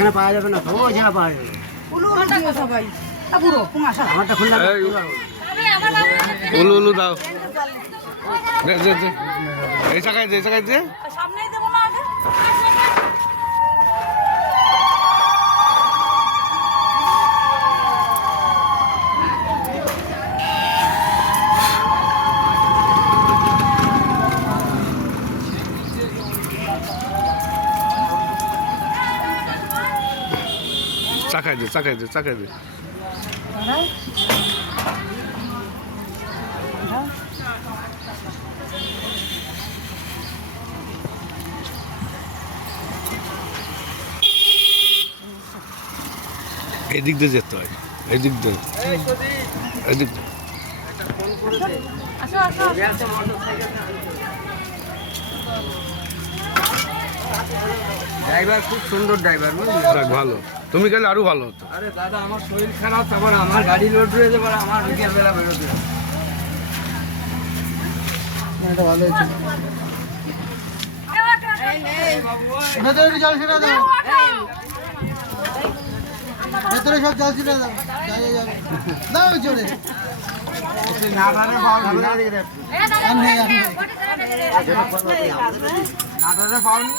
এখানে পাওয়া যাবে না তো, ওই জায়গা পাওয়া যাবে। আমারটা খুলনা উলু উলু দাও এই জায়গায় যে চাকায় দে এদিক দিয়ে যেতে হয়, এদিক দিয়ে ড্রাইভার খুব সুন্দর ড্রাইভার, যাক ভালো, তুমি গেলে আরো ভালো হতো। আরে দাদা আমার শরীর খারাপ, তারপর আমার গাড়ি লোড রয়ে যাবে, আমার বিকেলবেলা বেরোতে হবে। ভালো হয়েছে। ভেতরে সব জল ছিল, দাও চলে নাটারে পাওনি।